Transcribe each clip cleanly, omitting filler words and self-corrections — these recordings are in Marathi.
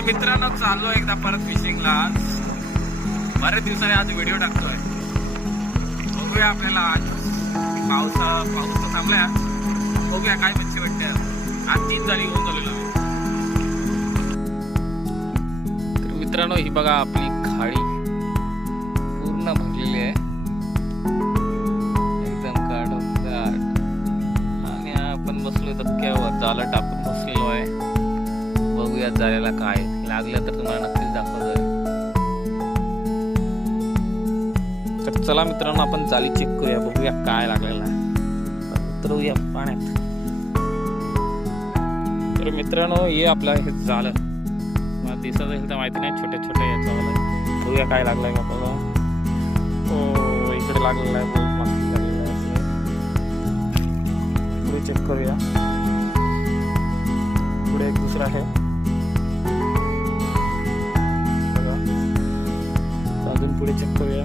तर मित्रांनो चाललो एकदा परत फिशिंगला. बरेच दिवसाने आज व्हिडिओ टाकतोय. बघूया आपल्याला आज पाऊस तर थांबलाय. बघूया काय मच्छी भेटते. आज 3 झाली घेऊन चाललेलो. तर मित्रांनो ही बघा आपली खाडी पूर्ण भरलेली आहे एकदम काढ. आणि आपण बसलोय धक्क्यावर जाळं टाकून बसलेलो आहे. बघूया जाळ्याला काय लागलं तर तुम्हाला नक्कीच दाखवतोय. तर चला मित्रांनो आपण जाळी चेक करूया. बघूया काय लागलेला आहे. उतरवूया पाण्यात. तर मित्रांनो हे आपलं हे जाळं मला दिसत असेल तर माहिती नाही. छोटे छोटे याचं बघूया काय लागलंय का बघा. हो इकडे लागलेला आहे. बहुत मस्त लागलेला आहे. पुढे चेक करूया. पुढे एक दुसरा आहे. अजून पुढे चेक करूया.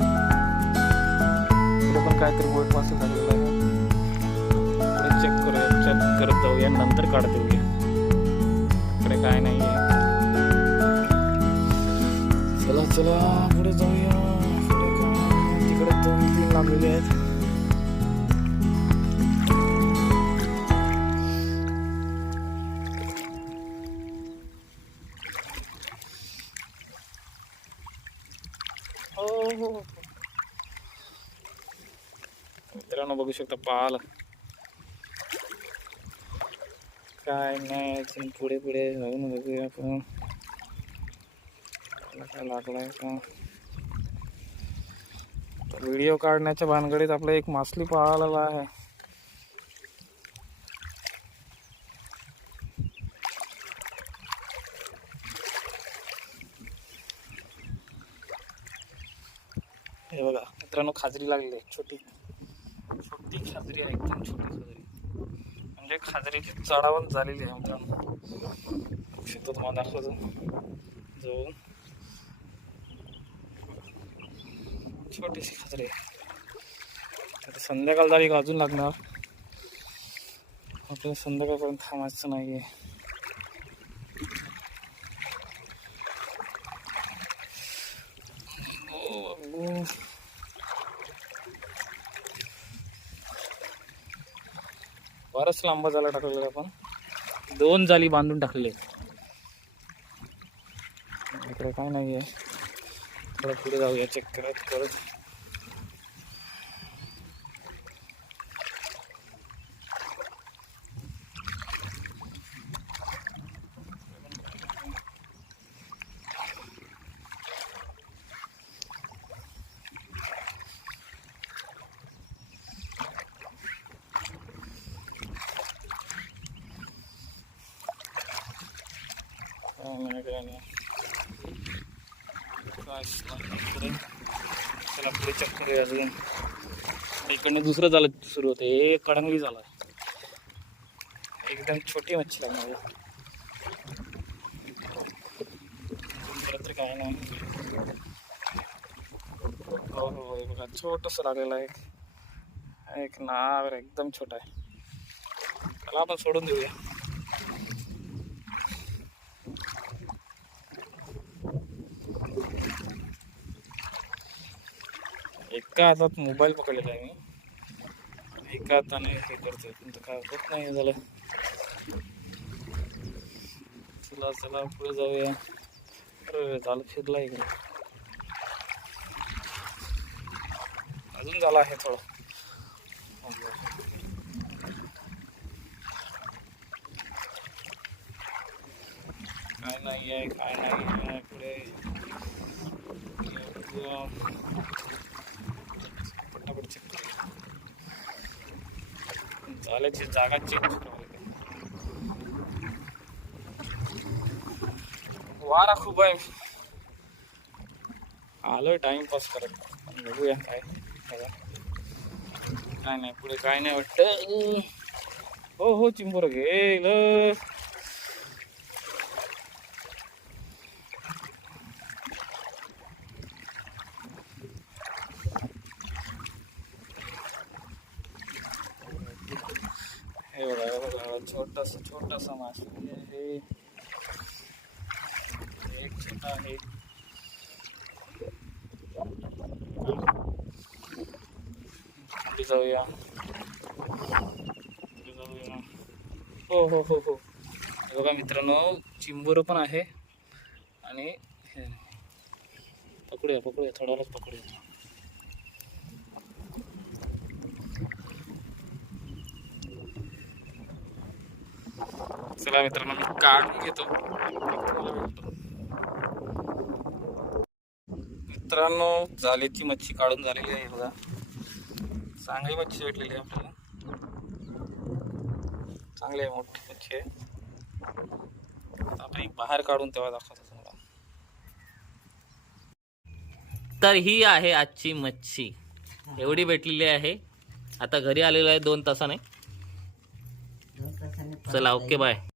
पुढे पण काहीतरी बोट मासे झालेलं आहे. पुढे चेक करूया. चेक करत जाऊया नंतर काढत येऊया. इकडे काय नाही आहे. चला चला पुढे जाऊया. तिकडे 2-3 लागलेले आहेत. हो मित्रांनो बघू शकता पाल काय नाही. अजून पुढे पुढे जाऊन बघूया आपण काय लागलाय का. व्हिडिओ काढण्याच्या भानगडीत आपला एक मासली पाळाला आहे. हे बघा मित्रांनो खाजरी लागली. छोटी छोटी खाजरी आहे. एकदम छोटी खाजरी म्हणजे खाजरीची चढावण झालेली आहे मित्रांनो. शकतो तुम्हाला दाखवतो जाऊन. छोटीशी खाजरी आता संध्याकाळ झाली का अजून लागणार. आपल्याला संध्याकाळपर्यंत थांबायचं नाहीये. बरंच लांब जाळं टाकलेलं आपण. 2 जाळी बांधून टाकले. इकडे काय नाहीये. थोडं पुढे जाऊया चेक करत करत. चला पुढे चेक करूया अजून. इकडनं दुसरं झालं सुरू होते. हे कडंगली झालं. एकदम छोटी मच्छी लागणार. परत काय नाही. हो बघा छोटस लागलेलं आहे. एक नाव एकदम छोटा आहे. त्याला आपण सोडून देऊया. एका हातात मोबाईल पकडलेला आहे मी. एका हाताने हे करतोय पण काय होत नाही झालं. चला चला पुढे जाऊया. अरे झालं फिरला इकडे. अजून झाला आहे थोडं. काय नाही आहे काय नाही आहे पुढे. पटापट चेक करूया. जाळ्याची जागा चेंज करावी. वारा खूप आहे. आलोय टाइमपास करत. बघूया काय काय नाही. पुढे काय नाही वाटत. हो हो चिंबोर गेलं. हे बघा छोटासा मासा आहे. जाऊया. हो हो हो हो, हे बघा मित्रांनो, चिंबोर पण आहे. आणि पकडूया पकडूया, थोडाच पकडूया. चला मित्रांनो, मी काढून घेतो. मित्रांनो, जाळीची मच्छी काढून झालेली आहे बघा. चांगली मच्छी भेटलेली आहे आपल्याला. चांगली आहे, मोठी मच्छी आहे. आपण एक बाहेर काढून तेव्हा दाखवतो तुम्हाला. तर ही आहे आजची मच्छी, एवढी भेटलेली आहे. आता घरी आलेलो आहे 2 तासाने. चला, ओके, बाय.